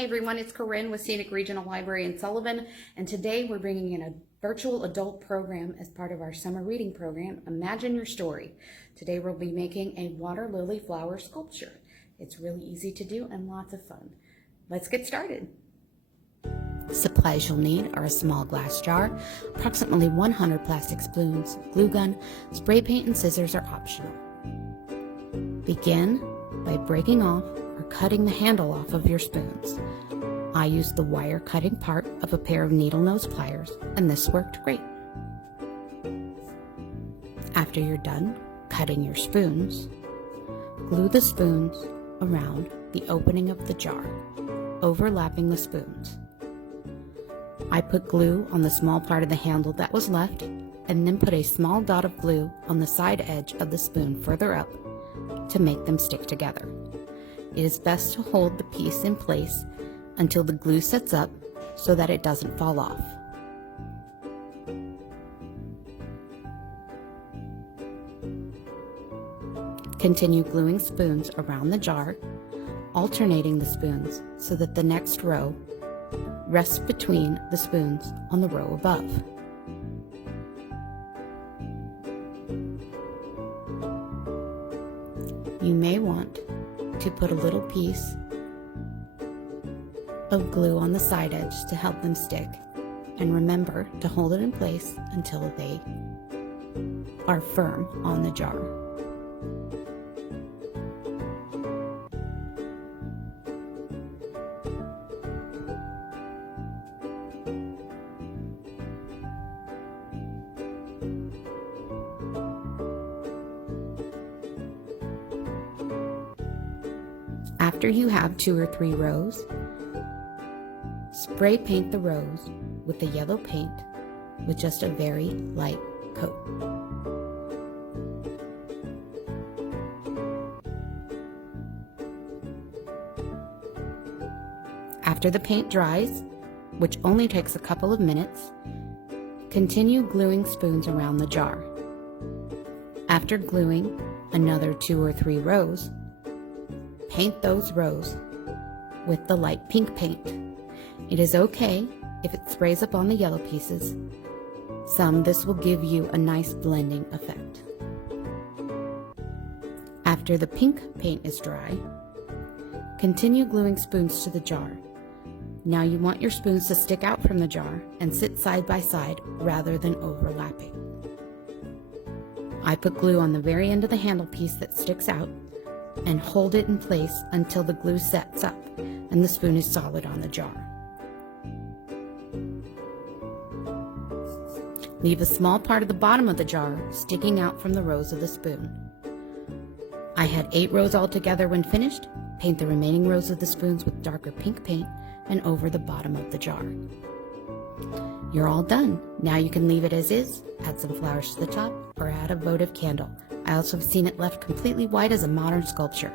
Hey everyone, it's Corinne with Scenic Regional Library in Sullivan, and today we're bringing in a virtual adult program as part of our summer reading program, Imagine Your Story. Today we'll be making a water lily flower sculpture. It's really easy to do and lots of fun. Let's get started. Supplies you'll need are a small glass jar, approximately 100 plastic spoons, glue gun, spray paint, and scissors are optional. Begin by breaking off or cutting the handle off of your spoons. I used the wire cutting part of a pair of needle nose pliers, and this worked great. After you're done cutting your spoons, glue the spoons around the opening of the jar, overlapping the spoons. I put glue on the small part of the handle that was left, and then put a small dot of glue on the side edge of the spoon further up to make them stick together. It is best to hold the piece in place until the glue sets up so that it doesn't fall off. Continue gluing spoons around the jar, alternating the spoons so that the next row rests between the spoons on the row above. You may want to put a little piece of glue on the side edge to help them stick, and remember to hold it in place until they are firm on the jar. After you have 2 or 3 rows, spray paint the rows with the yellow paint with just a very light coat. After the paint dries, which only takes a couple of minutes, continue gluing spoons around the jar. After gluing another 2 or 3 rows, paint those rows with the light pink paint. It is okay if it sprays up on the yellow pieces. This will give you a nice blending effect. After the pink paint is dry, continue gluing spoons to the jar. Now you want your spoons to stick out from the jar and sit side by side rather than overlapping. I put glue on the very end of the handle piece that sticks out and hold it in place until the glue sets up and the spoon is solid on the jar. Leave a small part of the bottom of the jar sticking out from the rows of the spoon. I had 8 rows altogether when finished. Paint the remaining rows of the spoons with darker pink paint and over the bottom of the jar. You're all done. Now you can leave it as is, add some flowers to the top, or add a votive candle. I also have seen it left completely white as a modern sculpture.